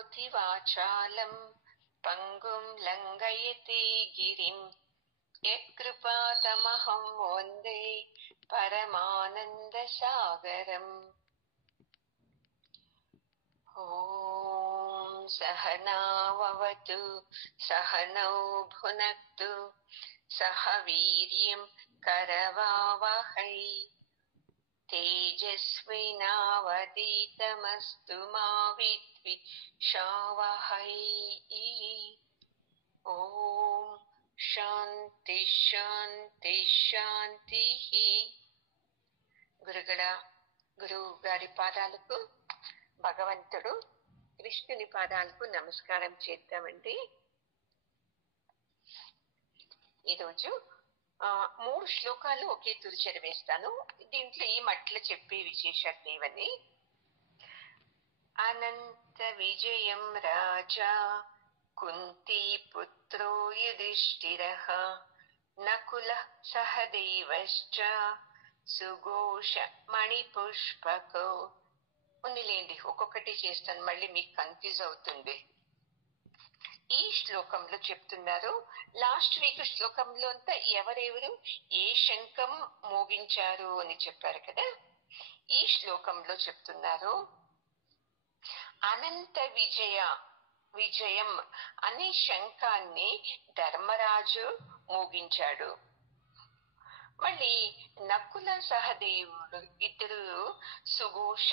కరోతి వాచాలం పంగుం లంఘయతే గిరిం యత్కృపాతమహం వందే పరమానంద సాగరం. ఓం సహనావతు సహనౌ భునక్తు సహ వీర్యం కరవావహై తేజస్వినావధీతమస్తు మా విద్విషావహై. ఓం శాంతి శాంతి శాంతి. గురువు గారి పాదాలకు, భగవంతుడు కృష్ణుని పాదాలకు నమస్కారం చేద్దామండి. ఈరోజు 3 శ్లోకాలు ఒకే తూరి చదివేస్తాను. దీంట్లో ఈ మట్ల చెప్పే విశేషాలు ఇవన్నీ. అనంత విజయం రాజా కుంతీ పుత్రో యుధిష్ఠిరః నకులః సహదేవశ్చ సుఘోష మణిపుష్పకో. ఉందిలేండి, ఒక్కొక్కటి చేస్తాను, మళ్ళీ మీకు కన్ఫ్యూజ్ అవుతుంది. ఈ శ్లోకంలో చెప్తున్నారు, లాస్ట్ వీక్ శ్లోకంలో అంతా ఎవరెవరు ఏ శంఖం మోగించారు అని చెప్పారు కదా. ఈ శ్లోకంలో చెప్తున్నారు, అనంత విజయం అనే శంఖాన్ని ధర్మరాజు మోగించాడు. మళ్ళీ నకుల సహదేవుడు ఇద్దరు సుఘోష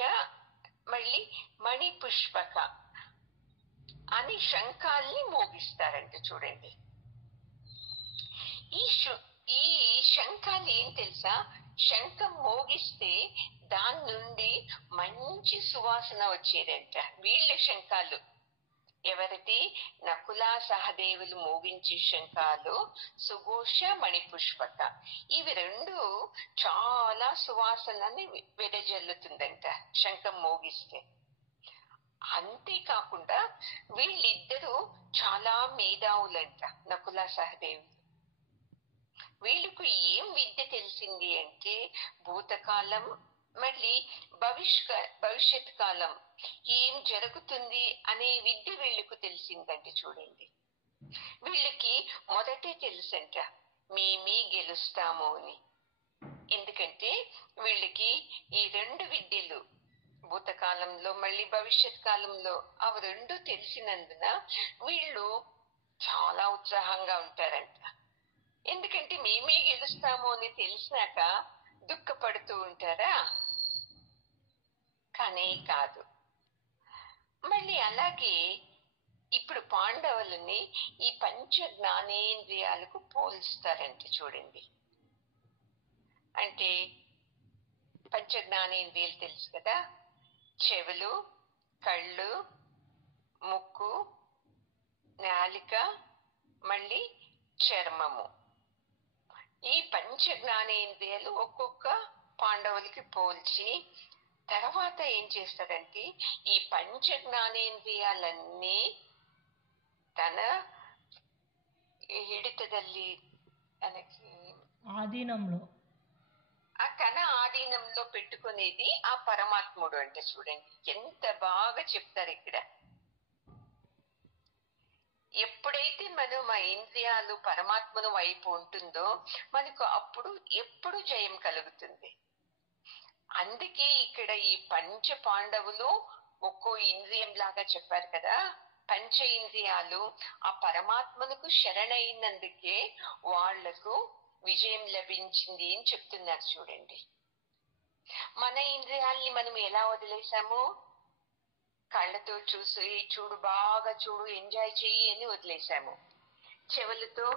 మళ్ళీ మణిపుష్పక అని శంఖాల్ని మోగిస్తారంట. చూడండి, ఈ శంఖాలు ఏం తెలుసా, శంఖం మోగిస్తే దాని నుండి మంచి సువాసన వచ్చేదంట. వీళ్ళ శంఖాలు ఎవరిది, నకుల సహదేవులు మోగించే శంఖాలు సుఘోష మణిపుష్పక. ఇవి రెండు చాలా సువాసనని వెదజల్లుతుందంట శంఖం మోగిస్తే. అంతేకాకుండా వీళ్ళిద్దరూ చాలా మేధావులంట, నకుల సహదేవులు. వీళ్ళకు ఏం విద్య తెలిసింది అంటే, భూతకాలం మళ్ళీ భవిష్యత్ కాలం ఏం జరుగుతుంది అనే విద్య వీళ్ళకు తెలిసిందంటే. చూడండి, వీళ్ళకి మొదటే తెలుసంట మేమే గెలుస్తాము అని. ఎందుకంటే వీళ్ళకి ఈ 2 విద్యలు, భూతకాలంలో మళ్ళీ భవిష్యత్ కాలంలో అవి 2 తెలిసినందున వీళ్ళు చాలా ఉత్సాహంగా ఉంటారంట. ఎందుకంటే మేమే గెలుస్తాము అని తెలిసినాక దుఃఖపడుతూ ఉంటారా? కానీ కాదు. మళ్ళీ అలాగే ఇప్పుడు పాండవులని ఈ పంచ జ్ఞానేంద్రియాలకు పోల్స్తారంటే. చూడండి, అంటే పంచ జ్ఞానేంద్రియాలు తెలుసు కదా, చెవులు, కళ్ళు, ముక్కు, నాలిక, మళ్ళీ చర్మము. ఈ పంచ జ్ఞానేంద్రియాలు ఒక్కొక్క పాండవులకి పోల్చి తర్వాత ఏం చేస్తాడంటే, ఈ పంచ జ్ఞానేంద్రియాలన్నీ తన ಹಿಡಿತದಲ್ಲಿ తన ఆధీనంలో పెట్టుకునేది ఆ పరమాత్ముడు అంటే. చూడండి ఎంత బాగా చెప్తారు ఇక్కడ. ఎప్పుడైతే మనం ఆ ఇంద్రియాలు పరమాత్మను వైపు ఉంటుందో మనకు అప్పుడు ఎప్పుడు జయం కలుగుతుంది. అందుకే ఇక్కడ ఈ పంచ పాండవులు ఒక్కో ఇంద్రియం లాగా చెప్పారు కదా. పంచ ఇంద్రియాలు ఆ పరమాత్మకు శరణైనందుకే వాళ్లకు విజయం లభించింది అని చెప్తున్నారు. చూడండి, మన ఇంద్రియాల్ని మనం ఎలా వదిలేసాము, కళ్ళతో చూసి చూడు, బాగా చూడు, ఎంజాయ్ చెయ్యి అని వదిలేసాము. చెవులతో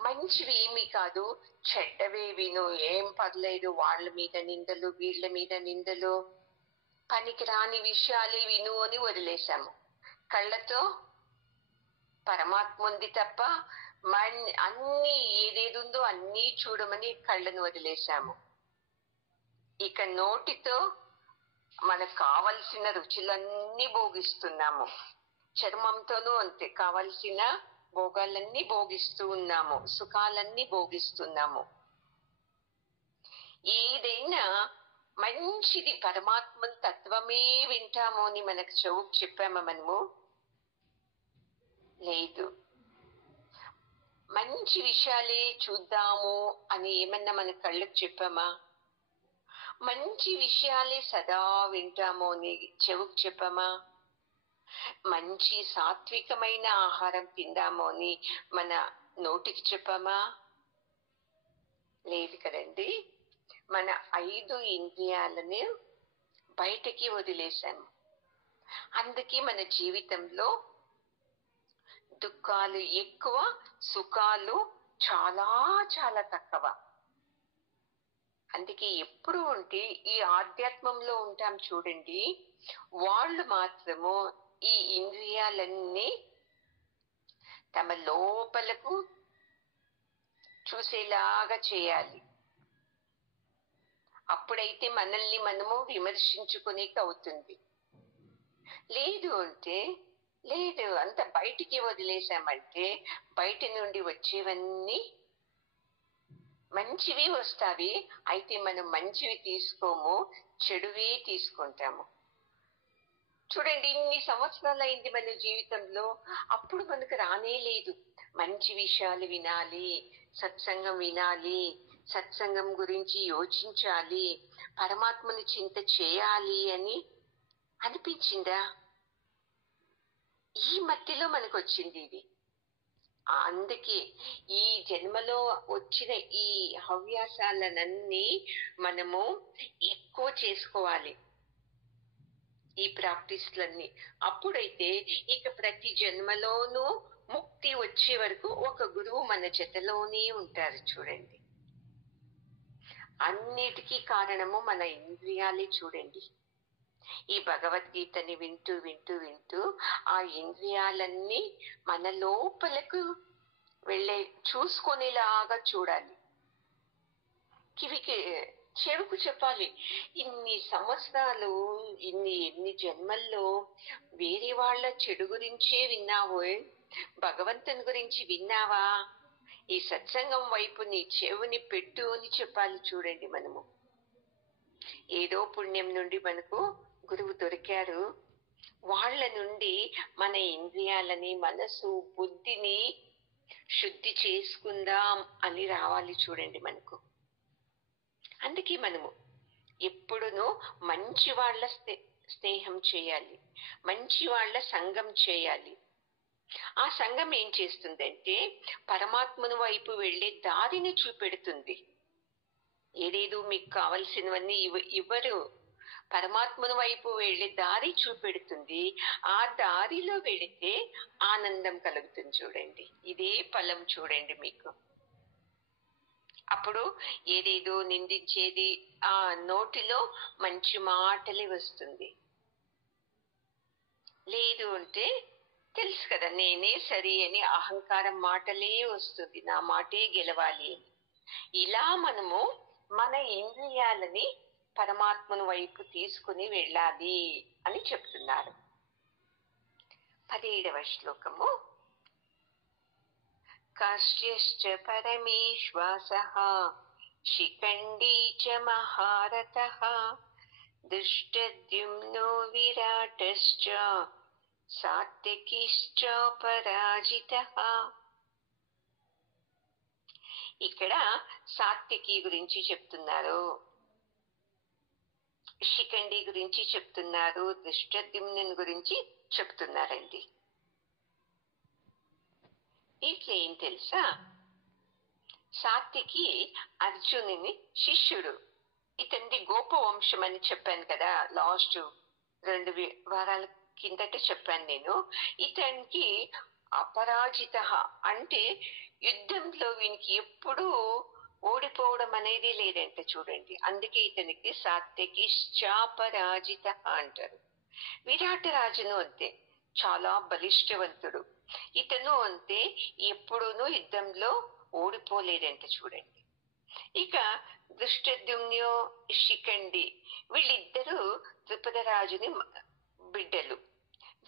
మంచివి ఏమీ కాదు, చెడ్డవే విను, ఏం పర్లేదు, వాళ్ళ మీద నిందలు, వీళ్ళ మీద నిందలు, పనికిరాని విషయాలే విను అని వదిలేసాము. కళ్ళతో పరమాత్మ ఉంది తప్ప అన్ని ఏదేదుందో అన్నీ చూడమని కళ్ళను వదిలేసాము. ఇక నోటితో మనకు కావలసిన రుచులన్నీ భోగిస్తున్నాము. చర్మంతోనూ అంతే, కావలసిన భోగాలన్నీ భోగిస్తూ ఉన్నాము, సుఖాలన్నీ భోగిస్తున్నాము. ఏదైనా మంచిది పరమాత్మ తత్వమే వింటాము అని మనకు చెవుకు చెప్పామా మనము? లేదు. మంచి విషయాలే చూద్దాము అని ఏమన్నా మన కళ్ళకు చెప్పామా? మంచి విషయాలే సదా వింటాము అని చెవుకు చెప్పామా? మంచి సాత్వికమైన ఆహారం తిందాము అని మన నోటికి చెప్పామా? లేదు కదండి. మన 5 ఇంద్రియాలను బయటకి వదిలేశాము. అందుకే మన జీవితంలో దుఃఖాలు ఎక్కువ, సుఖాలు చాలా చాలా తక్కువ. అందుకే ఎప్పుడు ఉంటే ఈ ఆధ్యాత్మంలో ఉంటాం చూడండి, వాళ్ళు మాత్రము ఈ ఇంద్రియాలన్నీ తమ లోపలకు చూసేలాగా చేయాలి. అప్పుడైతే మనల్ని మనము విమర్శించుకునేకి అవుతుంది. లేదు అంటే లేదు, అంత బయటికి వదిలేసామంటే బయట నుండి వచ్చేవన్నీ మంచివి వస్తావి. అయితే మనం మంచివి తీసుకోము, చెడువే తీసుకుంటాము. చూడండి, ఇన్ని సంవత్సరాలైంది మన జీవితంలో, అప్పుడు మనకు రానే లేదు మంచి విషయాలు వినాలి, సత్సంగం వినాలి, సత్సంగం గురించి యోచించాలి, పరమాత్మని చింత చేయాలి అని అనిపించిందా? ఈ మట్టిలో మనకు వచ్చింది ఇది. అందుకే ఈ జన్మలో వచ్చిన ఈ హవ్యాసాలనన్నీ మనము ఎక్కువ చేసుకోవాలి, ఈ ప్రాక్టీస్లన్నీ. అప్పుడైతే ఇక ప్రతి జన్మలోనూ ముక్తి వచ్చే వరకు ఒక గురువు మన జతలోనే ఉంటారు. చూడండి, అన్నిటికీ కారణము మన ఇంద్రియాలే. చూడండి, ఈ భగవద్గీతని వింటూ వింటూ వింటూ ఆ ఇంద్రియాలన్నీ మన లోపలకు వెళ్ళే చూసుకునేలాగా చూడాలి. కివికి చెవుకు చెప్పాలి, ఇన్ని సంవత్సరాలు ఎన్ని జన్మల్లో వేరే వాళ్ళ చెడు గురించే విన్నావు, భగవంతుని గురించి విన్నావా? ఈ సత్సంగం వైపు నీ చెవుని పెట్టు అని చెప్పాలి. చూడండి, మనము ఏదో పుణ్యం నుండి మనకు గురువు దొరికారు, వాళ్ళ నుండి మన ఇంద్రియాలని, మనసు, బుద్ధిని శుద్ధి చేసుకుందాం అని రావాలి. చూడండి, మనకు అందుకే మనము ఎప్పుడునూ మంచి వాళ్ళ స్నేహం చేయాలి, మంచి వాళ్ళ సంఘం చేయాలి. ఆ సంఘం ఏం చేస్తుందంటే పరమాత్మను వైపు వెళ్లే దారిని చూపెడుతుంది. ఏదేదో మీకు కావలసినవన్నీ ఇవ్వరు, పరమాత్మను వైపు వెళ్లే దారి చూపెడుతుంది. ఆ దారిలో వెళితే ఆనందం కలుగుతుంది. చూడండి, ఇదే ఫలం. చూడండి, మీకు అప్పుడు ఏదేదో నిందించేది ఆ నోటిలో మంచి మాటలే వస్తుంది. లేదు అంటే తెలుసు కదా, నేనే సరి అని అహంకారం మాటలే వస్తుంది, నా మాటే గెలవాలి అని. ఇలా మనము మన ఇంద్రియాలని పరమాత్మను వైపు తీసుకుని వెళ్ళాలి అని చెప్తున్నారు. 17వ శ్లోకము. కాశ్యశ్చ పరమేశ్వాసః శిఖండీ చ మహారథః దృష్టద్యుమ్నో విరాటశ్చ సాత్యకిశ్చ పరాజితః. ఇక్కడ సాత్యకి గురించి చెప్తున్నారు, శిఖండి గురించి చెప్తున్నారు, దృష్టద్యుమ్నుని గురించి చెప్తున్నారండి. ఇట్లా ఏం తెలుసా, సాత్యకి అర్జునుని శిష్యుడు. ఇతనిది గోప వంశం అని చెప్పాను కదా, లాస్ట్ 2 వారాల కిందట చెప్పాను నేను. ఇతనికి అపరాజిత అంటే యుద్ధంలో వీనికి ఎప్పుడూ ఓడిపోవడం అనేది లేదంట. చూడండి, అందుకే ఇతనికి సాత్యకి శాపరాజిత అంటారు. విరాట రాజును అంతే, చాలా బలిష్టవంతుడు. ఇతను అంతే, ఎప్పుడూనూ యుద్ధంలో ఓడిపోలేదంట. చూడండి, ఇక దృష్టద్యుమ్నో శిఖండి వీళ్ళిద్దరూ ద్రుపద రాజుని బిడ్డలు.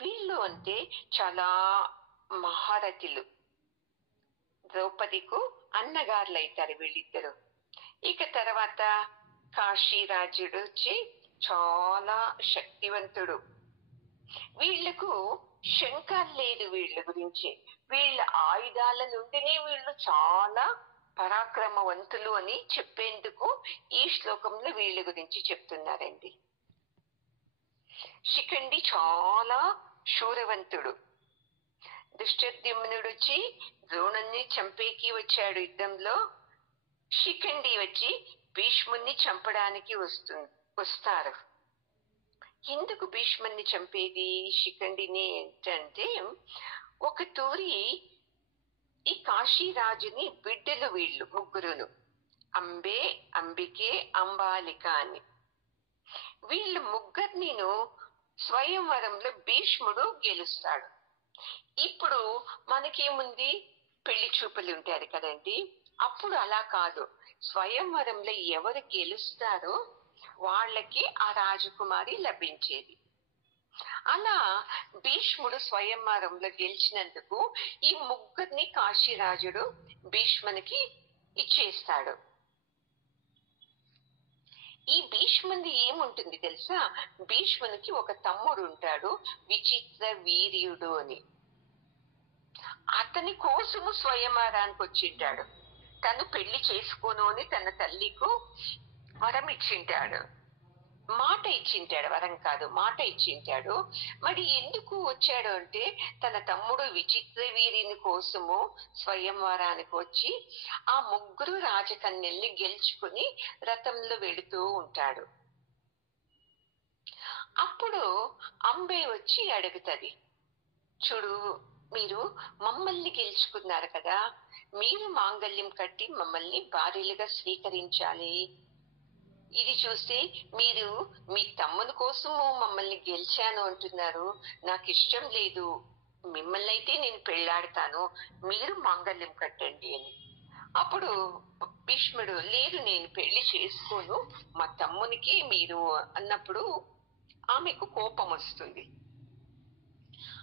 వీళ్ళు అంటే చాలా మహారథులు, ద్రౌపదికు అన్నగారులు అవుతారు వీళ్ళిద్దరు. ఇక తర్వాత కాశీరాజుడు వచ్చి చాలా శక్తివంతుడు. వీళ్లకు శంక లేదు వీళ్ళ గురించి. వీళ్ళ ఆయుధాల నుండినే వీళ్ళు చాలా పరాక్రమవంతులు అని చెప్పేందుకు ఈ శ్లోకంలో వీళ్ళ గురించి చెప్తున్నారండి. శిఖండి చాలా శూరవంతుడు. దుష్టద్యుమ్నుడు వచ్చి ద్రోణుణ్ణి చంపేకి వచ్చాడు యుద్ధంలో. శిఖండి వచ్చి భీష్ముణ్ణి చంపడానికి వస్తారు. ఎందుకు భీష్ముణ్ణి చంపేది శిఖండిని ఏంటంటే, ఒక తూరి ఈ కాశీరాజుని బిడ్డలు వీళ్ళు ముగ్గురును, అంబే, అంబికే, అంబాలిక అని. వీళ్ళు ముగ్గురినిను స్వయంవరంలో భీష్ముడు గెలుస్తాడు. ఇప్పుడు మనకేముంది, పెళ్లి చూపులు ఉంటారు కదండి. అప్పుడు అలా కాదు, స్వయంవరంలో ఎవరు గెలుస్తారో వాళ్ళకి ఆ రాజకుమారి లభించేది. అలా భీష్ముడు స్వయంవరంలో గెలిచినందుకు ఈ ముగ్గురిని కాశీరాజుడు భీష్మునికి ఇచ్చేస్తాడు. ఈ భీష్ముని ఏముంటుంది తెలుసా, భీష్మునికి ఒక తమ్ముడు ఉంటాడు, విచిత్ర వీర్యుడు అని. అతని కోసము స్వయంవరానికి వచ్చింటాడు. తను పెళ్లి చేసుకోను అని తన తల్లికు వరం ఇచ్చింటాడు, మాట ఇచ్చింటాడు, వరం కాదు మాట ఇచ్చింటాడు. మరి ఎందుకు వచ్చాడు అంటే, తన తమ్ముడు విచిత్ర వీరిని కోసము స్వయంవరానికి వచ్చి ఆ ముగ్గురు రాజకన్యల్ని గెలుచుకుని రథంలో వెళుతూ ఉంటాడు. అప్పుడు అంబే వచ్చి అడుగుతది, చూడు మీరు మమ్మల్ని గెలుచుకున్నారు కదా, మీరు మాంగళ్యం కట్టి మమ్మల్ని భార్యలుగా స్వీకరించాలి. ఇది చూస్తే మీరు మీ తమ్ముని కోసము మమ్మల్ని గెలిచాను అంటున్నారు, నాకు ఇష్టం లేదు, మిమ్మల్ని అయితే నేను పెళ్లాడతాను, మీరు మాంగళ్యం కట్టండి అని. అప్పుడు భీష్ముడు, లేదు నేను పెళ్లి చేసుకోను, మా తమ్మునికి మీరు అన్నప్పుడు ఆమెకు కోపం వస్తుంది.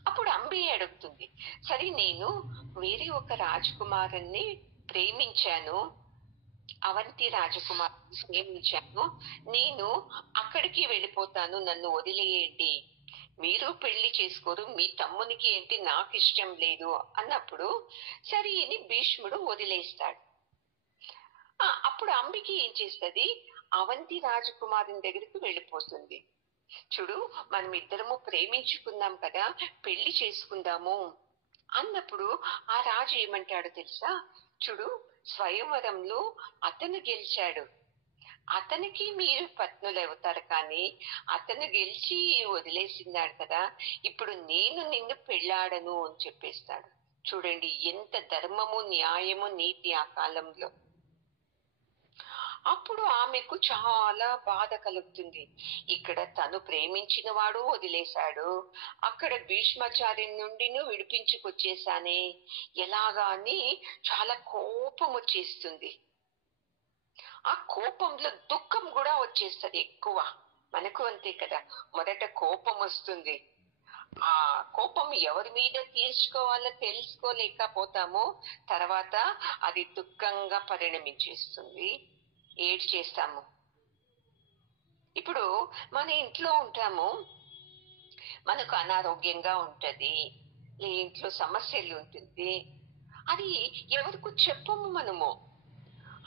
అప్పుడు అంబి అడుగుతుంది, సరే నేను వేరే ఒక రాజకుమారుణ్ణి ప్రేమించాను, అవంతి రాజకుమారుని ప్రేమించాను, నేను అక్కడికి వెళ్ళిపోతాను, నన్ను వదిలేయండి, మీరు పెళ్లి చేసుకోరు, మీ తమ్మునికి ఏంటి, నాకు ఇష్టం లేదు అన్నప్పుడు సరే అని భీష్ముడు వదిలేస్తాడు. అప్పుడు అంబికి ఏం చేస్తుంది, అవంతి రాజకుమారుని దగ్గరికి వెళ్ళిపోతుంది. చూడు మనం ఇద్దరము ప్రేమించుకున్నాం కదా, పెళ్లి చేసుకుందాము అన్నప్పుడు ఆ రాజు ఏమంటాడో తెలుసా, చూడు స్వయంవరంలో అతను గెలిచాడు, అతనికి మీరు పత్నులు అవుతారు, కానీ అతను గెలిచి వదిలేసినాడు కదా, ఇప్పుడు నేను నిన్ను పెళ్ళాడను అని చెప్పేస్తాడు. చూడండి ఎంత ధర్మము, న్యాయము, నీతి ఆ కాలంలో. అప్పుడు ఆమెకు చాలా బాధ కలుగుతుంది. ఇక్కడ తను ప్రేమించిన వాడు వదిలేశాడు, అక్కడ భీష్మాచార్యం నుండి విడిపించుకొచ్చేసానే, ఎలాగా అని చాలా కోపం వచ్చేస్తుంది. ఆ కోపంలో దుఃఖం కూడా వచ్చేస్తుంది ఎక్కువ. మనకు అంతే కదా, మొదట కోపం వస్తుంది, ఆ కోపం ఎవరి మీద తీర్చుకోవాలో తెలుసుకోలేకపోతామో, తర్వాత అది దుఃఖంగా పరిణమించేస్తుంది, ఏడ్ చేస్తాము. ఇప్పుడు మన ఇంట్లో ఉంటాము, మనకు అనారోగ్యంగా ఉంటది, ఇంట్లో సమస్యలు ఉంటుంది, అది ఎవరికి చెప్పము మనము.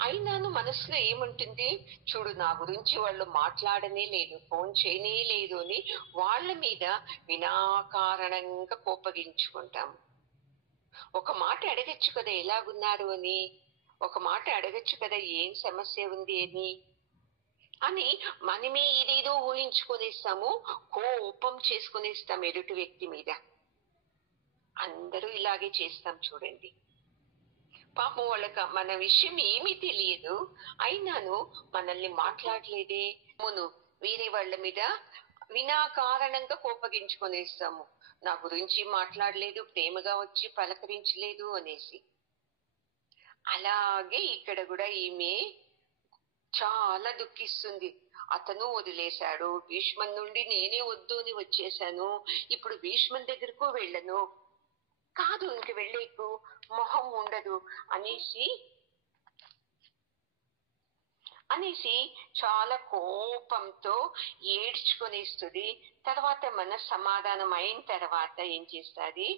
అయినాను మనసులో ఏముంటుంది, చూడు నా గురించి వాళ్ళు మాట్లాడనే లేదు, ఫోన్ చేయనే లేదు అని వాళ్ళ మీద వినాకారణంగా కోపగించుకుంటాము. ఒక మాట అడగచ్చు కదా ఎలాగున్నారు అని, ఒక మాట అడగచ్చు కదా ఏం సమస్య ఉంది అని మనమే ఇదేదో ఊహించుకొనేస్తాము, కోపం చేసుకునేస్తాం ఎదుటి వ్యక్తి మీద. అందరూ ఇలాగే చేస్తాం చూడండి. పాపం వాళ్ళకి మన విషయం ఏమీ తెలియదు, అయినాను మనల్ని మాట్లాడలేదే మును వేరే వాళ్ళ మీద వినాకారణంగా కోపగించుకొనేస్తాము, నా గురించి మాట్లాడలేదు, ప్రేమగా వచ్చి పలకరించలేదు అనేసి. అలాగే ఇక్కడ కూడా ఈమె చాలా దుఃఖిస్తుంది. అతను వదిలేశాడు, భీష్మన్ నుండి నేనే వద్దు అని వచ్చేశాను, ఇప్పుడు భీష్మన్ దగ్గరకు వెళ్ళను, కాదు ఇంక వెళ్ళేకు మొహం ఉండదు అనేసి అనేసి చాలా కోపంతో ఏడ్చుకొనేస్తుంది. తర్వాత మన సమాధానం అయిన తర్వాత ఏం చేస్తుంది,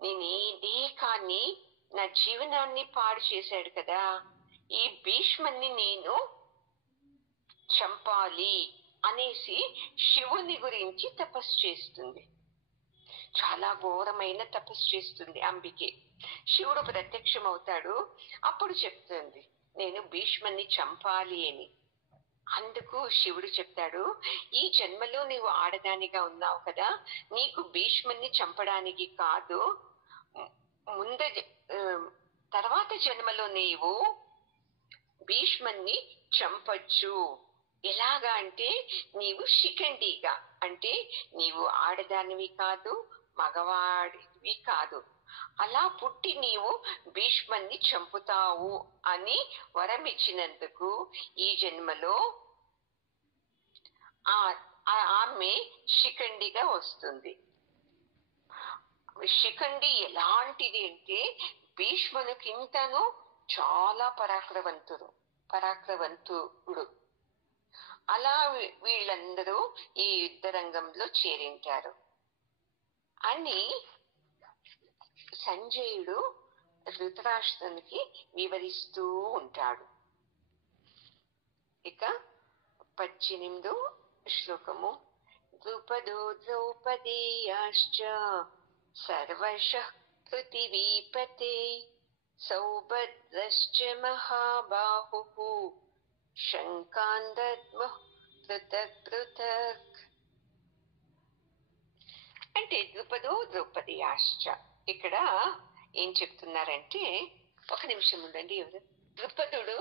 నేను ఈ దేకాన్ని నా జీవనాన్ని పాడు చేశాడు కదా, ఈ భీష్ముని నేను చంపాలి అనేసి శివుని గురించి తపస్సు చేస్తుంది. చాలా ఘోరమైన తపస్సు చేస్తుంది అంబికే. శివుడు ప్రత్యక్షమవుతాడు. అప్పుడు చెప్తుంది, నేను భీష్ముని చంపాలి అని. అందుకు శివుడు చెప్తాడు, ఈ జన్మలో నీవు ఆడదానిగా ఉన్నావు కదా, నీకు భీష్ముని చంపడానికి కాదు, ముంద తర్వాత జన్మలో నీవు భీష్ముని చంపచ్చు. ఎలాగా అంటే, నీవు శిఖండిగా, అంటే నీవు ఆడదానివి కాదు, మగవాడివి కాదు, అలా పుట్టి నీవు భీష్ముని చంపుతావు అని వరం ఇచ్చినందుకు ఈ జన్మలో ఆమె శిఖండిగా వస్తుంది. శిఖండి ఎలాంటిది అంటే, భీష్మునికింతను చాలా పరాక్రమవంతుడు. అలా వీళ్ళందరూ ఈ యుద్ధ రంగంలో చేరింటారు అని సంజయుడు ధృతరాష్ట్రునికి వివరిస్తూ ఉంటాడు. ఇక 18వ శ్లోకము. ద్రుపదో ద్రౌపదీయాశ్చ సర్వశః పృథివీపతే సౌభద్రశ్చ మహాబాహుః శంఖాన్ దద్ముః పృథక్ పృథక్. అంటే ద్రుపదో ద్రౌపదీయాశ్చ ఇక్కడ ఏం చెప్తున్నారంటే, ఒక నిమిషం ఉండండి. ఎవరు ద్రుపదుడు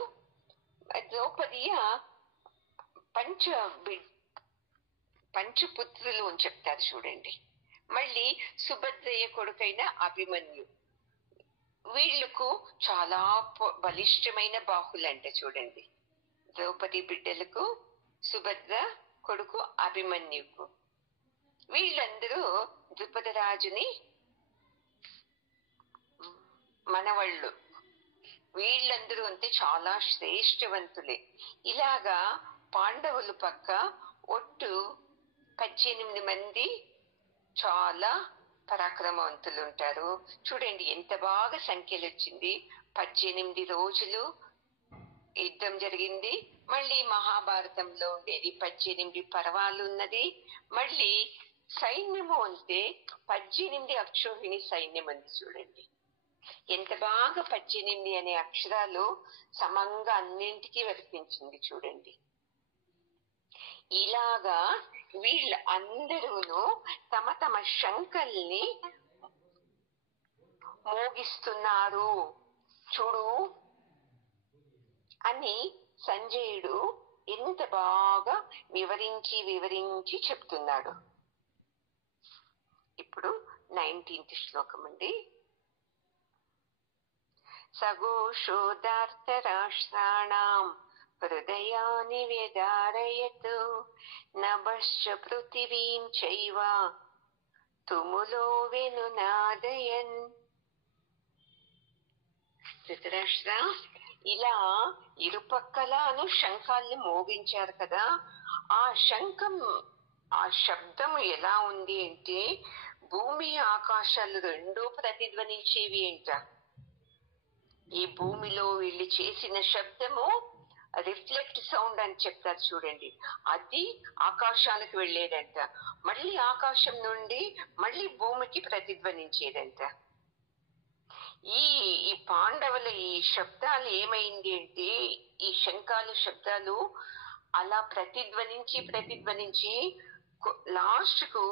ద్రౌపదియ పంచపుత్రులు అని చెప్తారు చూడండి. మళ్ళీ సుభద్రయ్య కొడుకైన అభిమన్యు, వీళ్లకు చాలా బలిష్టమైన బాహులంట చూడండి. ద్రౌపది బిడ్డలకు సుభద్ర కొడుకు అభిమన్యుకు, వీళ్ళందరూ ద్రుపద రాజుని మనవళ్ళు. వీళ్ళందరూ అంటే చాలా శ్రేష్టవంతులే. ఇలాగా పాండవులు పక్క ఒట్టు 18 మంది చాలా పరాక్రమవంతులు ఉంటారు. చూడండి ఎంత బాగా సంఖ్యలు వచ్చింది. 18 రోజులు యుద్ధం జరిగింది. మళ్ళీ మహాభారతంలో ఉండేది 18 పర్వాలు ఉన్నది. మళ్ళీ సైన్యము అంటే 18 అక్షోహిణి సైన్యం ఉంది చూడండి. ఎంత బాగా 18 అనే అక్షరాలు సమంగా అన్నింటికీ వర్తించింది చూడండి. ఇలాగా వీళ్ళ అందరూను తమ తమ శంఖల్ని మోగిస్తున్నారు చూడు అని సంజయుడు ఎంత బాగా వివరించి చెప్తున్నాడు. ఇప్పుడు 19వ శ్లోకం అండి. సఘోషోదార్తరాష్ట్రాణాం హృదయాని వ్యదారయత్ నభశ్చ పృథివీం చైవ తుములో వెనునాదయన్. ధృతరాష్ట్ర, ఇలా ఇరుపక్కలను శంఖాల్ని మోగించారు కదా, ఆ శబ్దము ఎలా ఉంది అంటే, భూమి ఆకాశాలు రెండూ ప్రతిధ్వనించేవి ఏంట. ఈ భూమిలో వీళ్ళు చేసిన శబ్దము రిఫ్లెక్ట్ సౌండ్ అని చెప్తారు చూడండి, అది ఆకాశానికి వెళ్ళేదంట. మళ్ళీ ఆకాశం నుండి మళ్ళీ భూమికి ప్రతిధ్వనించేదంట. ఈ పాండవుల ఈ శబ్దాలు ఏమైంది అంటే, ఈ శంఖాలు శబ్దాలు అలా ప్రతిధ్వనించి లాస్ట్ కు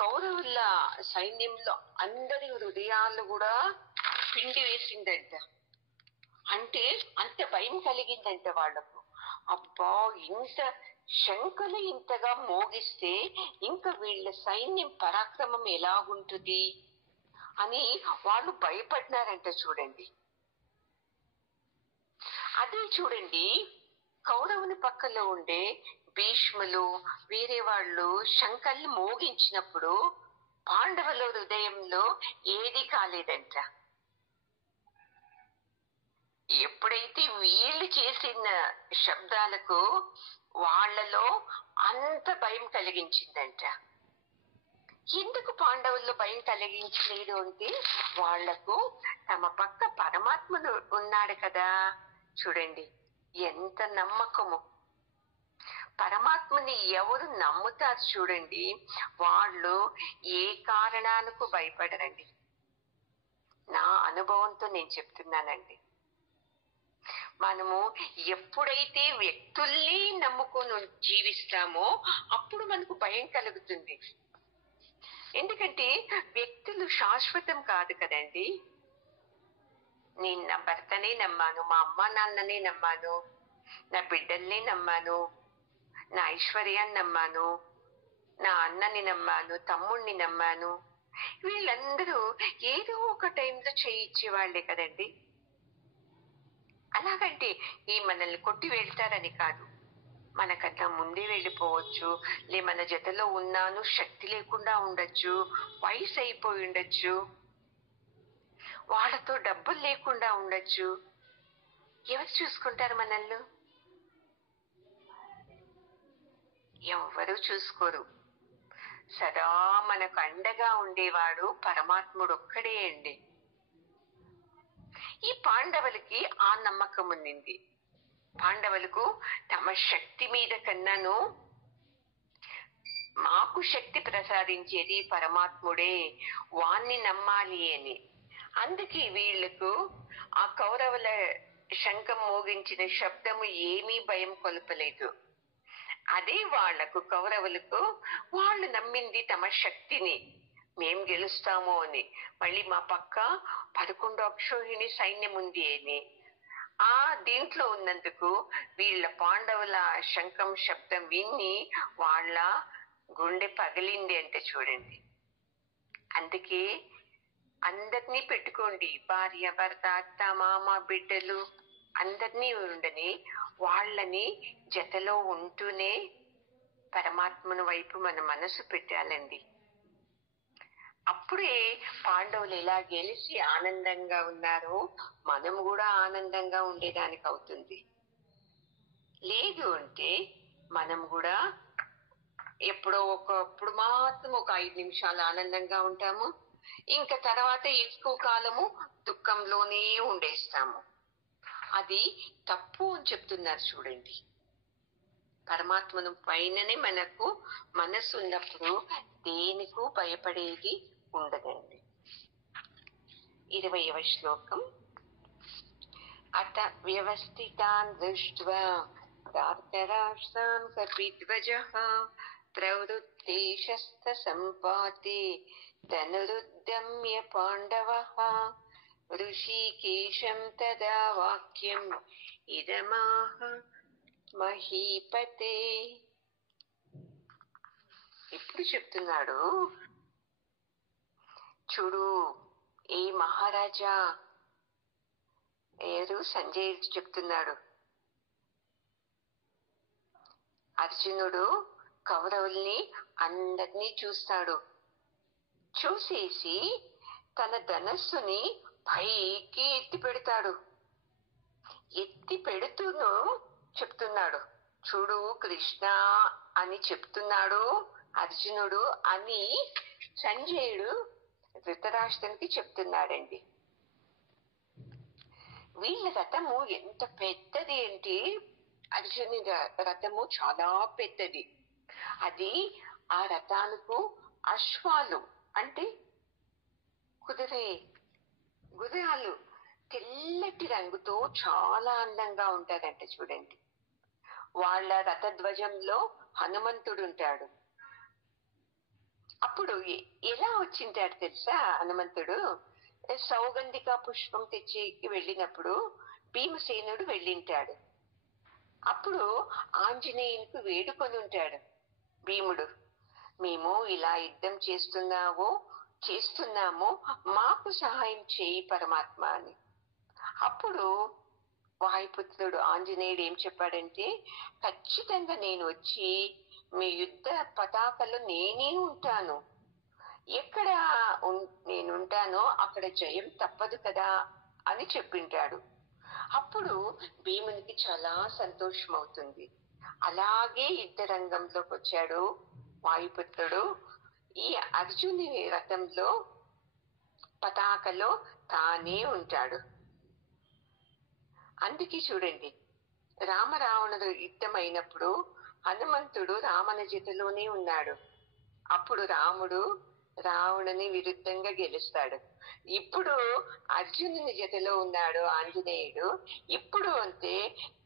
కౌరవుల సైన్యంలో అందరి హృదయాలు కూడా పిండి వేసిందంట. అంటే అంత భయం కలిగిందంట వాళ్లకు. అబ్బా, ఇంత శంఖలు ఇంతగా మోగిస్తే ఇంకా వీళ్ళ సైన్యం పరాక్రమం ఎలాగుంటుంది అని వాళ్ళు భయపడినారంట చూడండి. అదే చూడండి, కౌరవుని పక్కలో ఉండే భీష్ములు వేరే వాళ్ళు శంఖల్ని మోగించినప్పుడు పాండవుల హృదయంలో ఏది కాలేదంట. ఎప్పుడైతే వీళ్ళు చేసిన శబ్దాలకు వాళ్ళలో అంత భయం కలిగించిందంట. ఎందుకు పాండవుల్లో భయం కలిగించలేదు అంటే వాళ్లకు తమ పక్క పరమాత్ముడు ఉన్నాడు కదా. చూడండి ఎంత నమ్మకము. పరమాత్మని ఎవరు నమ్ముతారు చూడండి, వాళ్ళు ఏ కారణాలకు భయపడరండి. నా అనుభవంతో నేను చెప్తున్నానండి. మనము ఎప్పుడైతే వ్యక్తుల్ని నమ్ముకొని జీవిస్తామో అప్పుడు మనకు భయం కలుగుతుంది. ఎందుకంటే వ్యక్తులు శాశ్వతం కాదు కదండి. నేను నా భర్తనే నమ్మాను, మా అమ్మ నాన్ననే నమ్మాను, నా బిడ్డల్ని నమ్మాను, నా ఐశ్వర్యాన్ని నమ్మాను, నా అన్నని నమ్మాను, తమ్ముణ్ణి నమ్మాను. వీళ్ళందరూ ఏదో ఒక టైంలో చేయించే వాళ్ళే కదండి. అలాగంటే ఈ మనల్ని కొట్టి వెళ్తారని కాదు, మనకన్నా ముందే వెళ్ళిపోవచ్చు, మన జతలో ఉన్నాను శక్తి లేకుండా ఉండొచ్చు, వయసు అయిపోయి ఉండొచ్చు, వాళ్ళతో డబ్బులు లేకుండా ఉండొచ్చు. ఎవరు చూసుకుంటారు మనల్ని? ఎవరు చూసుకోరు. సదా మనకు అండగా ఉండేవాడు పరమాత్ముడు ఒక్కడే అండి. ఈ పాండవులకి ఆ నమ్మకం ఉన్నింది. పాండవులకు తమ శక్తి మీద కన్నాను మాకు శక్తి ప్రసాదించేది పరమాత్ముడే, వాణ్ణి నమ్మాలి అని. అందుకే వీళ్లకు ఆ కౌరవుల శంఖం మోగించిన శబ్దము ఏమీ భయం కొలపలేదు. అదే వాళ్లకు కౌరవులకు వాళ్ళు నమ్మింది తమ శక్తిని, మేం గెలుస్తాము అని. మళ్ళీ మా పక్క 11 అక్షోహిణి సైన్యం ఉంది అని ఆ దీంట్లో ఉన్నందుకు వీళ్ళ పాండవుల శంఖం శబ్దం విని వాళ్ళ గుండె పగిలింది అంటే చూడండి. అందుకే అందరినీ పెట్టుకోండి, భార్య భర్త అత్త మామ బిడ్డలు అందరినీ ఉండని, వాళ్ళని జతలో ఉంటూనే పరమాత్మను వైపు మన మనసు పెట్టాలండి. అప్పుడే పాండవులు ఎలా గెలిచి ఆనందంగా ఉన్నారో మనం కూడా ఆనందంగా ఉండేదానికి అవుతుంది. లేదు అంటే మనం కూడా ఎప్పుడో ఒకప్పుడు మాత్రం ఒక 5 నిమిషాలు ఆనందంగా ఉంటాము, ఇంకా తర్వాత ఎక్కువ కాలము దుఃఖంలోనే ఉండేస్తాము. అది తప్పు అని చెప్తున్నారు చూడండి. పరమాత్మను పైననే మనకు మనసు ఉన్నప్పుడు దేనికు భయపడేది ఉండదండి. 20వ శ్లోకం. అత వ్యవస్థితాన్ దృష్ట్వా ధార్తరాష్ట్రాన్ కపిధ్వజః ప్రవృత్తే శస్త్ర సంపాతే ధనురుద్దమ్య పాండవః ఋషికేశం తదా వాక్యం ఇదమాహ మహీపతే. ఇప్పుడు చెప్తున్నాడు, చూడు ఏ మహారాజా, ఏరు సంజయ్ చెప్తున్నాడు. అర్జునుడు కౌరవుల్ని అందరినీ చూస్తాడు. చూసేసి తన ధనస్సుని పైకి ఎత్తి పెడతాడు. ఎత్తి పెడుతూను చెప్తున్నాడు, చూడు కృష్ణ అని చెప్తున్నాడు అర్జునుడు అని సంజయుడు ధృతరాష్ట్రునికి చెప్తున్నాడండి. వీళ్ళ రథము ఎంత పెద్దది అంటే, అర్జునుడి రథము చాలా పెద్దది. అది ఆ రథానికి అశ్వాలు అంటే గుర్రాలు తెల్లటి రంగుతో చాలా అందంగా ఉంటారంట చూడండి. వాళ్ళ రథధ్వజంలో హనుమంతుడు ఉంటాడు. అప్పుడు ఎలా వచ్చింటాడు తెలుసా హనుమంతుడు? సౌగంధిక పుష్పం తెచ్చేకి వెళ్ళినప్పుడు భీమసేనుడు వెళ్ళింటాడు. అప్పుడు ఆంజనేయునికి వేడుకొని ఉంటాడు భీముడు, మేము ఇలా యుద్ధం చేస్తున్నాము, మాకు సహాయం చేయి పరమాత్మ అని. అప్పుడు వాయుపుత్రుడు ఆంజనేయుడు ఏం చెప్పాడంటే, ఖచ్చితంగా నేను వచ్చి మీ యుద్ధ పతాకలో నేనే ఉంటాను, ఎక్కడ నేనుంటానో అక్కడ జయం తప్పదు కదా అని చెప్పింటాడు. అప్పుడు భీమునికి చాలా సంతోషం అవుతుంది. అలాగే యుద్ధ రంగంలోకి వచ్చాడు వాయుపుత్రుడు. ఈ అర్జుని రథంలో పతాకలో తానే ఉంటాడు. అందుకే చూడండి, రామరావణుడు యుద్ధమైనప్పుడు హనుమంతుడు రావణ జతలోనే ఉన్నాడు. అప్పుడు రాముడు రావణుని విరుద్ధంగా గెలుస్తాడు. ఇప్పుడు అర్జునుని జతలో ఉన్నాడు ఆంజనేయుడు. ఇప్పుడు అంతే,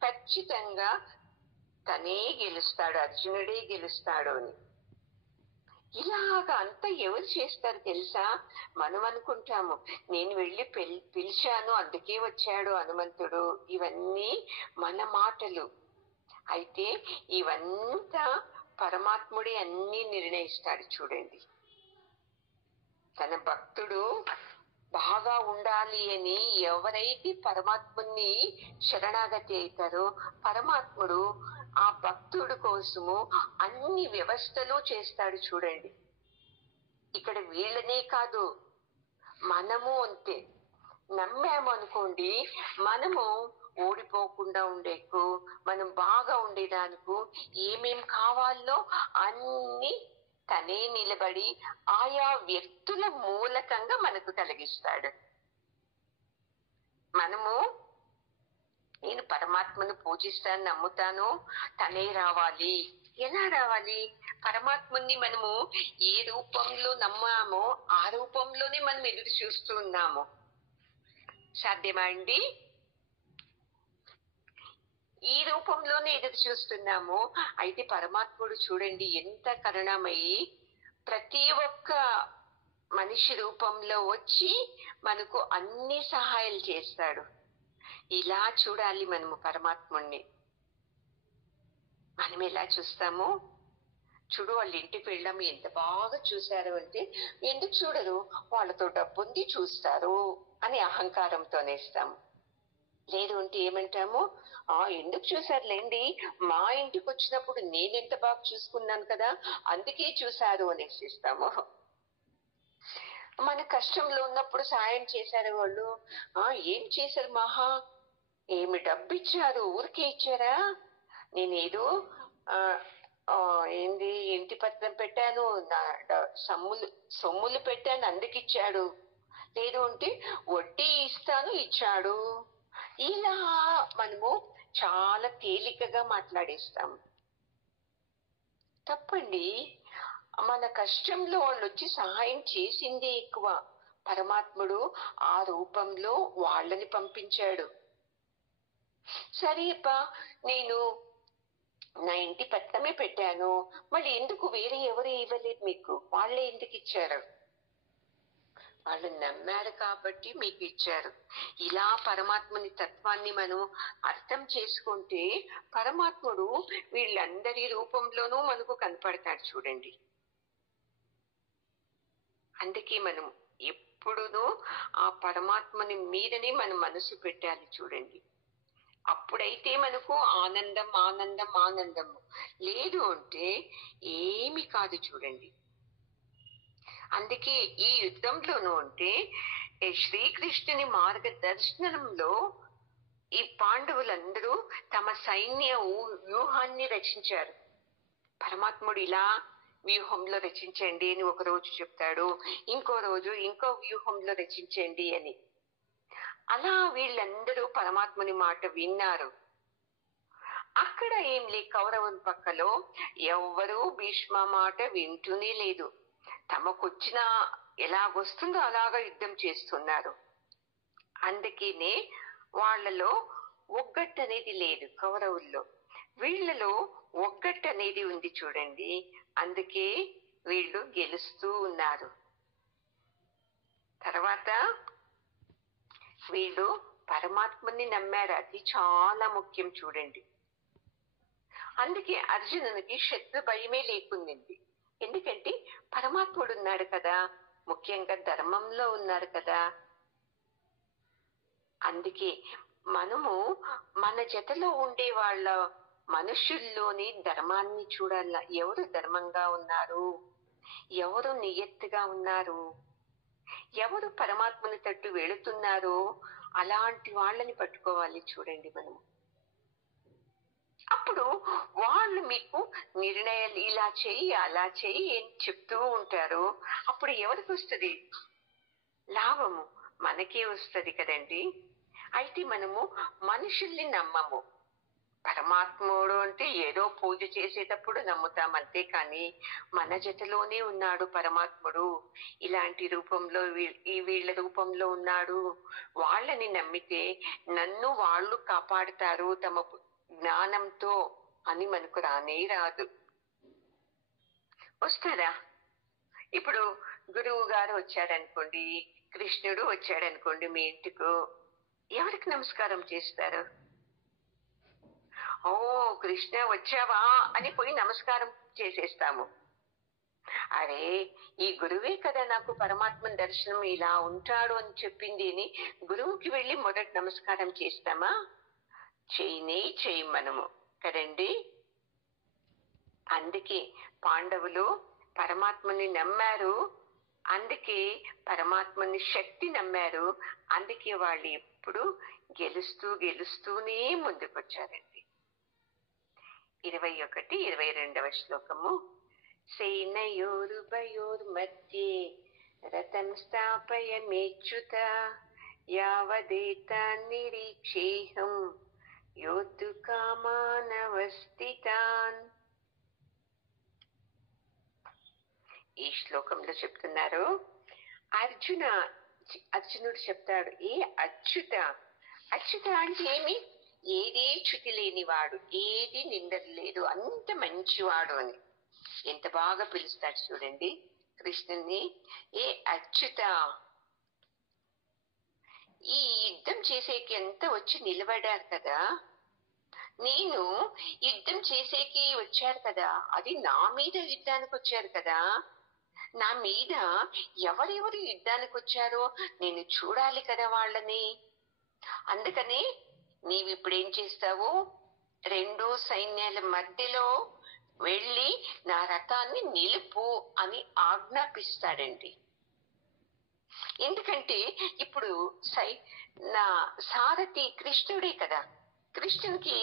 ఖచ్చితంగా తనే గెలుస్తాడు, అర్జునుడే గెలుస్తాడు అని. ఇలాగా అంతా ఎవరు చేస్తారు తెలుసా? మనం అనుకుంటాము, నేను వెళ్ళి పిలిచాను అందుకే వచ్చాడు హనుమంతుడు. ఇవన్నీ మన మాటలు. అయితే ఇవంతా పరమాత్ముడే అన్ని నిర్ణయిస్తాడు. చూడండి, తన భక్తుడు బాగా ఉండాలి అని ఎవరైతే పరమాత్ముని శరణాగతి అవుతారో పరమాత్ముడు ఆ భక్తుడు కోసము అన్ని వ్యవస్థలు చేస్తాడు. చూడండి, ఇక్కడ వీళ్ళనే కాదు, మనము అంతే. నమ్మాము అనుకోండి, మనము ఓడిపోకుండా ఉండేకు, మనం బాగా ఉండేదానికి ఏమేం కావాలో అన్ని తనే నిలబడి ఆయా వ్యక్తుల మూలకంగా మనకు కలిగిస్తాడు. మనము నేను పరమాత్మను పూజిస్తాను, నమ్ముతాను, తనే రావాలి. ఎలా రావాలి? పరమాత్ముని మనము ఏ రూపంలో నమ్మామో ఆ రూపంలోనే మనం ఎదురు చూస్తూ ఉన్నాము. సాధ్యమా అండి? ఈ రూపంలోనే ఎదురు చూస్తున్నాము. అయితే పరమాత్ముడు చూడండి ఎంత కరుణమయి ప్రతి ఒక్క మనిషి రూపంలో వచ్చి మనకు అన్ని సహాయాలు చేస్తాడు. ఇలా చూడాలి మనము పరమాత్ముణ్ణి. మనం ఎలా చూస్తాము? చూడు, వాళ్ళ ఇంటికి వెళ్ళాము, ఎంత బాగా చూశారు అంటే, ఎందుకు చూడరు, వాళ్ళతో డబ్బుంది చూస్తారు అని అహంకారంతో నేస్తాము. లేదు అంటే ఏమంటాము, ఎందుకు చూసారులేండి, మా ఇంటికి వచ్చినప్పుడు నేనెంత బాగా చూసుకున్నాను కదా అందుకే చూశారు అనేసిస్తాము. మన కష్టంలో ఉన్నప్పుడు సాయం చేశారు వాళ్ళు, ఏం చేశారు మహా, ఏమి డబ్బు ఇచ్చారు, ఊరికే ఇచ్చారా, నేనేదో ఏంది ఇంటి పత్రం పెట్టాను, సొమ్ములు పెట్టాను అందుకిచ్చాడు, లేదు అంటే వడ్డీ ఇస్తాను ఇచ్చాడు. ఇలా మనము చాలా తేలికగా మాట్లాడేస్తాము. తప్పండి. మన కష్టంలో వాళ్ళు వచ్చి సహాయం చేసిందే ఎక్కువ. పరమాత్ముడు ఆ రూపంలో వాళ్ళని పంపించాడు. సరే అబ్బా, నేను నా ఇంటి పత్రమే పెట్టాను, మళ్ళీ ఎందుకు వేరే ఎవరు ఇవ్వలేదు మీకు, వాళ్ళే ఎందుకు ఇచ్చారు? వాళ్ళు నమ్మారు కాబట్టి మీకు ఇచ్చారు. ఇలా పరమాత్ముని తత్వాన్ని మనం అర్థం చేసుకుంటే పరమాత్ముడు వీళ్ళందరి రూపంలోనూ మనకు కనపడతాడు. చూడండి, అందుకే మనం ఎప్పుడునూ ఆ పరమాత్మని మీదనే మనం మనసు పెట్టాలి. చూడండి, అప్పుడైతే మనకు ఆనందం ఆనందం ఆనందం. లేదు అంటే ఏమి కాదు. చూడండి, అందుకే ఈ యుద్ధంలోనూ అంటే శ్రీకృష్ణుని మార్గదర్శనంలో ఈ పాండవులందరూ తమ సైన్య వ్యూహాన్ని రచించారు. పరమాత్ముడు ఇలా వ్యూహంలో రచించండి అని ఒక రోజు చెప్తాడు, ఇంకో రోజు ఇంకో వ్యూహంలో రచించండి అని. అలా వీళ్ళందరూ పరమాత్ముని మాట విన్నారు. అక్కడ ఏం లే, కౌరవుని పక్కలో ఎవ్వరూ భీష్మ మాట వింటూనే లేదు. తమకొచ్చిన ఎలాగొస్తుందో అలాగా యుద్ధం చేస్తున్నారు. అందుకనే వాళ్లలో ఒగ్గట్టు అనేది లేదు కౌరవుల్లో, వీళ్లలో ఒగ్గట్టు అనేది ఉంది. చూడండి, అందుకే వీళ్ళు గెలుస్తూ ఉన్నారు. తర్వాత వీళ్ళు పరమాత్మని నమ్మారు, అది చాలా ముఖ్యం. చూడండి, అందుకే అర్జునునికి శత్రు భయమే లేకుండింది. ఎందుకంటే పరమాత్ముడు ఉన్నాడు కదా, ముఖ్యంగా ధర్మంలో ఉన్నారు కదా. అందుకే మనము మన జతలో ఉండే వాళ్ళ మనుషుల్లోని ధర్మాన్ని చూడాల. ఎవరు ధర్మంగా ఉన్నారు, ఎవరు నియత్తుగా ఉన్నారు, ఎవరు పరమాత్మని తట్టు వెళుతున్నారు అలాంటి వాళ్ళని పట్టుకోవాలి చూడండి మనము. అప్పుడు వాళ్ళు మీకు నిర్ణయాలు ఇలా చెయ్యి అలా చెయ్యి అని చెప్తూ ఉంటారు. అప్పుడు ఎవరికి వస్తుంది లాభము? మనకే వస్తుంది కదండి. అయితే మనము మనుషుల్ని నమ్మము. పరమాత్ముడు అంటే ఏదో పూజ చేసేటప్పుడు నమ్ముతాం అంతే, కానీ మన జతలోనే ఉన్నాడు పరమాత్ముడు, ఇలాంటి రూపంలో వీళ్ళ రూపంలో ఉన్నాడు, వాళ్ళని నమ్మితే నన్ను వాళ్ళు కాపాడుతారు తమ జ్ఞానంతో అని మనకు రానే రాదు. వస్తారా? ఇప్పుడు గురువు గారు వచ్చాడనుకోండి, కృష్ణుడు వచ్చాడనుకోండి మీ ఇంటికి, ఎవరికి నమస్కారం చేస్తారు? ఓ కృష్ణ వచ్చావా అని పోయి నమస్కారం చేసేస్తాము. అరే ఈ గురువే కదా నాకు పరమాత్మ దర్శనం ఇలా ఉంటాడు అని చెప్పింది అని గురువుకి వెళ్ళి మొదటి నమస్కారం చేస్తామా? చేయి మనము కదండి. అందుకే పాండవులు పరమాత్మని నమ్మారు, అందుకే పరమాత్మని శక్తి నమ్మారు, అందుకే వాళ్ళు ఎప్పుడు గెలుస్తూనే ముందుకొచ్చారండి. 21, 22వ శ్లోకము. సేనయోరుభయోర్మధ్యే రథం స్థాపయమేచ్యుత యావదేతాన్ నిరీక్షేహం యోద్ధు కామానవస్థితాన్. ఈ శ్లోకంలో చెప్తున్నారు, అర్జునుడు చెప్తాడు, ఏ అచ్యుత. అచ్యుత అంటే ఏమి? ఏదే చ్యుతి లేనివాడు, ఏది నిందలు లేదు, అంత మంచివాడు అని ఎంత బాగా పిలుస్తాడు చూడండి కృష్ణుని. ఏ అచ్యుత. ఈ యుద్ధం చేసేకి ఎంత వచ్చి నిలబడారు కదా, నేను యుద్ధం చేసేకి వచ్చారు కదా, అది నా మీద యుద్ధానికి వచ్చారు కదా, నా మీద ఎవరెవరు యుద్ధానికి వచ్చారో నేను చూడాలి కదా వాళ్ళని. అందుకని నీవిప్పుడేం చేస్తావు, రెండు సైన్యాల మధ్యలో వెళ్ళి నా రథాన్ని నిలుపు అని ఆజ్ఞాపిస్తాడండి. ఎందుకంటే ఇప్పుడు నా సారథి కృష్ణుడే కదా, కృష్ణునికి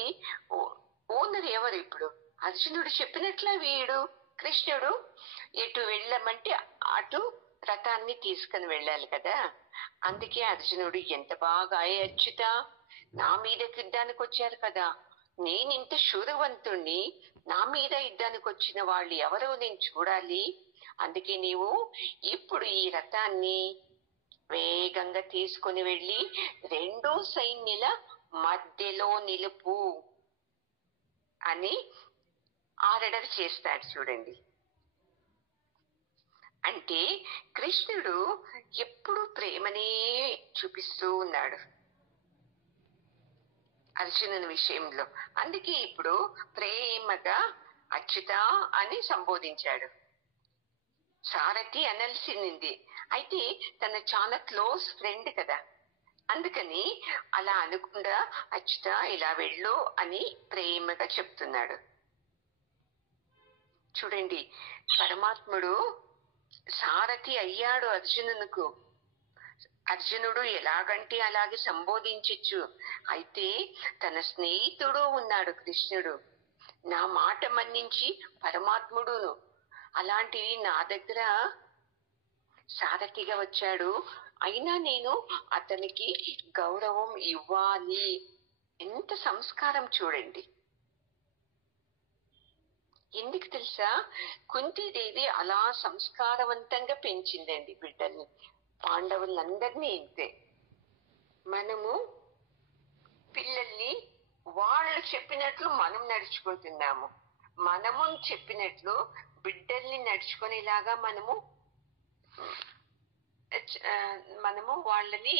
ఓనర్ ఎవరు? ఇప్పుడు అర్జునుడు చెప్పినట్లే వీడు కృష్ణుడు ఎటు వెళ్ళమంటే అటు రథాన్ని తీసుకుని వెళ్ళాలి కదా. అందుకే అర్జునుడు ఎంత బాగా, అచ్యుత నా మీద యుద్ధానికి వచ్చారు కదా, నేనింత శూరవంతుణ్ణి, నా మీద యుద్ధానికి వచ్చిన వాళ్ళు ఎవరో నేను చూడాలి, అందుకే నీవు ఇప్పుడు ఈ రథాన్ని వేగంగా తీసుకుని వెళ్ళి రెండు సైన్యాల మధ్యలో నిలుపు అని ఆర్డర్ చేస్తాడు చూడండి. అంటే కృష్ణుడు ఎప్పుడు ప్రేమనే చూపిస్తూ ఉన్నాడు అర్జునుని విషయంలో. అందుకే ఇప్పుడు ప్రేమగా అచ్యుత అని సంబోధించాడు. సారథి అనాల్సింది, అయితే తన చాలా క్లోజ్ ఫ్రెండ్ కదా, అందుకని అలా అనకుండా అచ్యుత ఇలా వెళ్ళు అని ప్రేమగా చెప్తున్నాడు. చూడండి, పరమాత్ముడు సారథి అయ్యాడు అర్జునునకు. అర్జునుడు ఎలాగంటే అలాగే సంబోధించచ్చు, అయితే తన స్నేహితుడు ఉన్నాడు కృష్ణుడు, నా మాట మన్నించి పరమాత్ముడును అలాంటివి నా దగ్గర సారథిగా వచ్చాడు, అయినా నేను అతనికి గౌరవం ఇవ్వాలి. ఎంత సంస్కారం చూడండి. ఎందుకు తెలుసా, కుంతీదేవి అలా సంస్కారవంతంగా పెంచిందండి బిడ్డల్ని, పాండవులందరినీ ఇంతే. మనము పిల్లల్ని వాళ్ళు చెప్పినట్లు మనం నడుచుకుంటున్నాము, మనము చెప్పినట్లు బిడ్డల్ని నడుచుకునేలాగా మనము వాళ్ళని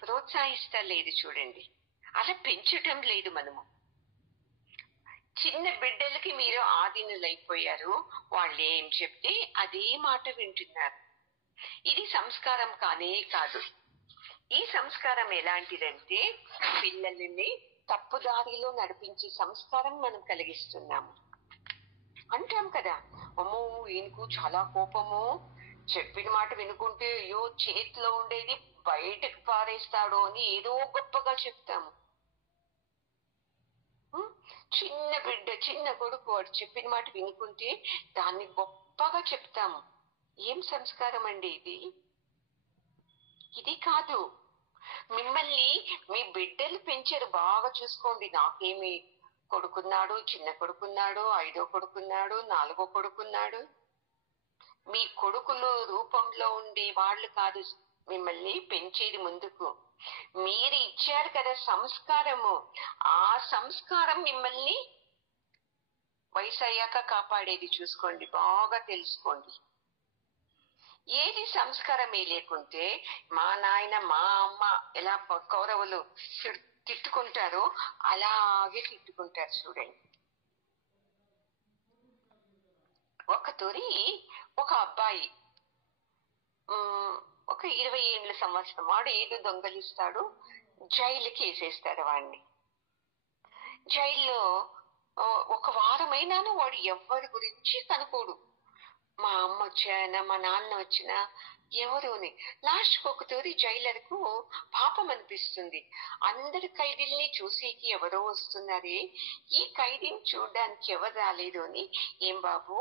ప్రోత్సహిస్తా లేదు చూడండి, అలా పెంచటం లేదు. మనము చిన్న బిడ్డలకి మీరు ఆధీనులైపోయారు, వాళ్ళు ఏం చెప్తే అదే మాట వింటున్నారు. ఇది సంస్కారం కానే కాదు. ఈ సంస్కారం ఎలాంటిదంటే పిల్లల్ని తప్పుదారిలో నడిపించే సంస్కారం మనం కలిగిస్తున్నాము. అంటాం కదా, అమ్మో ఈయనకు చాలా కోపము, చెప్పిన మాట వినుకుంటే అయ్యో చేతిలో ఉండేది బయటకు పారేస్తాడో అని ఏదో గొప్పగా చెప్తాము. ఉం? చిన్న బిడ్డ, చిన్న కొడుకు వాడు చెప్పిన మాట వినుకుంటే దాన్ని గొప్పగా చెప్తాము. ఏం సంస్కారం అండి ఇది? ఇది కాదు. మిమ్మల్ని మీ బిడ్డలు పెంచారు, బాగా చూసుకోండి. నాకేమి కొడుకున్నాడు, చిన్న కొడుకున్నాడు, 5వ కొడుకున్నాడు, 4వ కొడుకున్నాడు. మీ కొడుకులు రూపంలో ఉండే వాళ్ళు కాదు మిమ్మల్ని పెంచేది. ముందుకు మీరు ఇచ్చారు కదా సంస్కారము, ఆ సంస్కారం మిమ్మల్ని వయసు అయ్యాక కాపాడేది. చూసుకోండి, బాగా తెలుసుకోండి. ఏది సంస్కారమే లేకుంటే మా నాయన మా అమ్మ ఎలా కౌరవులు తిట్టుకుంటారో అలాగే తిట్టుకుంటారు. చూడండి, ఒక తొరి ఒక అబ్బాయి ఒక 20 ఏళ్ళ సంవత్సరం వాడు ఏదో దొంగలిస్తాడు, జైలుకి వేసేస్తారు వాడిని. జైల్లో ఒక వారమైనాను వాడు ఎవరి గురించి కనుకోడు. మా అమ్మ వచ్చినా మా నాన్న వచ్చినా ఎవరుని. లాస్ట్ ఒక తోరి జైలర్ కు పాపం అనిపిస్తుంది. అందరి ఖైదీల్ని చూసేకి ఎవరో వస్తున్నారే, ఈ ఖైదీని చూడడానికి ఎవరు రాలేదు అని, ఏం బాబు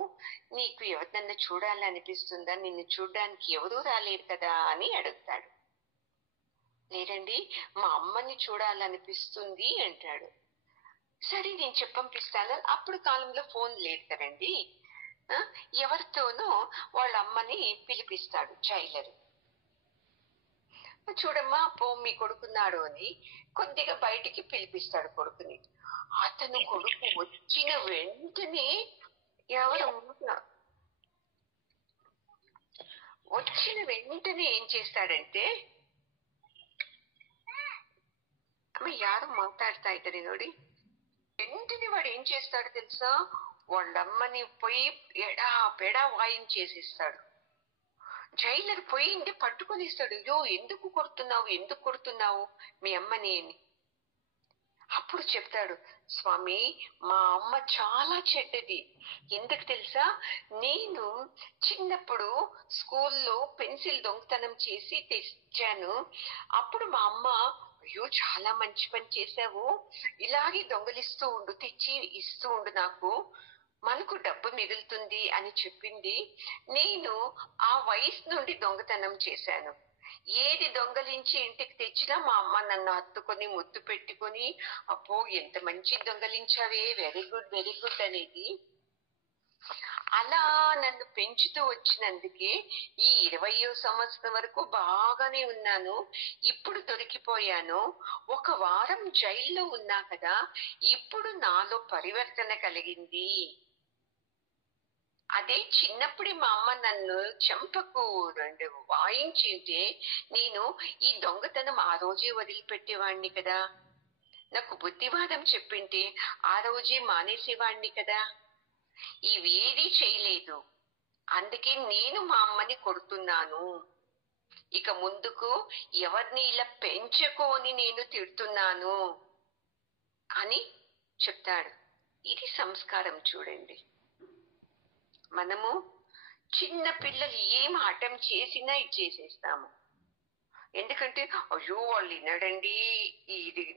నీకు ఎవరినన్నా చూడాలని అనిపిస్తుందా, నిన్ను చూడడానికి ఎవరూ రాలేదు కదా అని అడుగుతాడు. లేదండి మా అమ్మని చూడాలనిపిస్తుంది అంటాడు. సరే నేను చెప్పంపిస్తాను. అప్పుడు కాలంలో ఫోన్ లేదు కదండి. ఎవరితోనూ వాళ్ళ అమ్మని పిలిపిస్తాడు జైలర్. చూడమ్మా పో మీ కొడుకున్నాడు అని కొద్దిగా బయటికి పిలిపిస్తాడు కొడుకుని. అతను కొడుకు వచ్చిన వెంటనే ఏం చేస్తాడంటే, ಯಾರು మాట్లాడుతా ఇద్దరి నోడి, వెంటనే వాడు ఏం చేస్తాడు తెలుసా, వాళ్ళమ్మని పోయి ఎడా పెడా వాయించేసిస్తాడు. జైలర్ పోయింది పట్టుకొనిస్తాడు. అయ్యో ఎందుకు కొడుతున్నావు మీ అమ్మని అని. అప్పుడు చెప్తాడు, స్వామి మా అమ్మ చాలా చెడ్డది. ఎందుకు తెలుసా, నేను చిన్నప్పుడు స్కూల్లో పెన్సిల్ దొంగతనం చేసి తెచ్చాను. అప్పుడు మా అమ్మ అయ్యో చాలా మంచి పని చేశావు, ఇలాగే దొంగలిస్తూ ఉండు, తెచ్చి ఇస్తూ ఉండు, మనకు డబ్బు మిగులుతుంది అని చెప్పింది. నేను ఆ వయసు నుండి దొంగతనం చేశాను. ఏది దొంగలించి ఇంటికి తెచ్చినా మా అమ్మ నన్ను హత్తుకొని ముద్దు పెట్టుకొని అబ్బో ఎంత మంచి దొంగలించావే, వెరీ గుడ్ అనేది. అలా నన్ను పెంచుతూ వచ్చినందుకే ఈ 20వ సంవత్సరం వరకు బాగానే ఉన్నాను. ఇప్పుడు దొరికిపోయాను. ఒక వారం జైల్లో ఉన్నా కదా, ఇప్పుడు నాలో పరివర్తన కలిగింది. అదే చిన్నప్పుడు మా అమ్మ నన్ను చెంపకు 2 వాయించింటే నేను ఈ దొంగతనం ఆ రోజే వదిలిపెట్టేవాణ్ణి కదా. నాకు బుద్ధివాదం చెప్పింటే ఆ రోజే మానేసేవాణ్ణి కదా. ఇవేదీ చేయలేదు. అందుకే నేను మా అమ్మని కొడుతున్నాను. ఇక ముందుకు ఎవరిని ఇలా పెంచకు అని నేను తిడుతున్నాను అని చెప్తాడు. ఇది సంస్కారం. చూడండి, మనము చిన్న పిల్లలు ఏం హఠం చేసినా ఇచ్చేసేస్తాము. ఎందుకంటే అయ్యో వాళ్ళు వినడండి,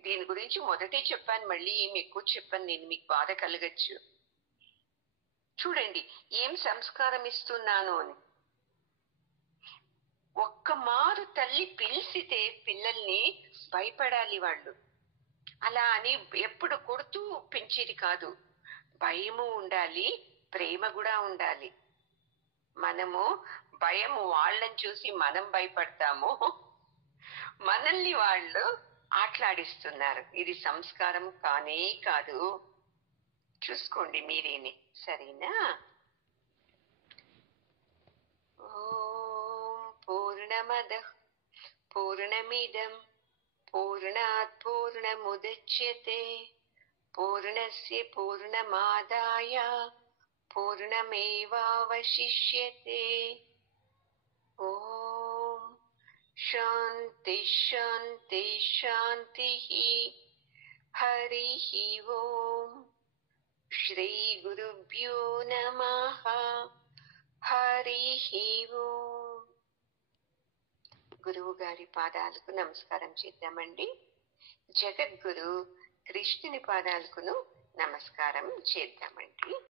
దీని గురించి మొదటే చెప్పాను, మళ్ళీ ఏం ఎక్కువ చెప్పాను నేను, మీకు బాధ కలగచ్చు. చూడండి ఏం సంస్కారం ఇస్తున్నాను అని. ఒక్క మారు తల్లి పిలిచితే పిల్లల్ని భయపడాలి వాళ్ళు. అలా అని ఎప్పుడు కొడుతూ పెంచేది కాదు. భయము ఉండాలి, ప్రేమ కూడా ఉండాలి. మనము భయము వాళ్ళని చూసి మనం భయపడతాము, మనల్ని వాళ్ళు ఆటలాడిస్తున్నారు. ఇది సంస్కారం కానే కాదు. చూసుకోండి మీరేని, సరేనా? ఓం పూర్ణమదః పూర్ణమిదం పూర్ణాత్ పూర్ణముదచ్యతే పూర్ణస్య పూర్ణమాదాయ పూర్ణమేవావశిష్యతే. ఓం శాంతి శాంతి శాంతి. హరి ఓం. శ్రీ గురుభ్యో నమః. హరి ఓం. గురువు గారి పాదాలకు నమస్కారం చేద్దామండి. జగద్గురు కృష్ణుని పాదాలకును నమస్కారం చేద్దామండి.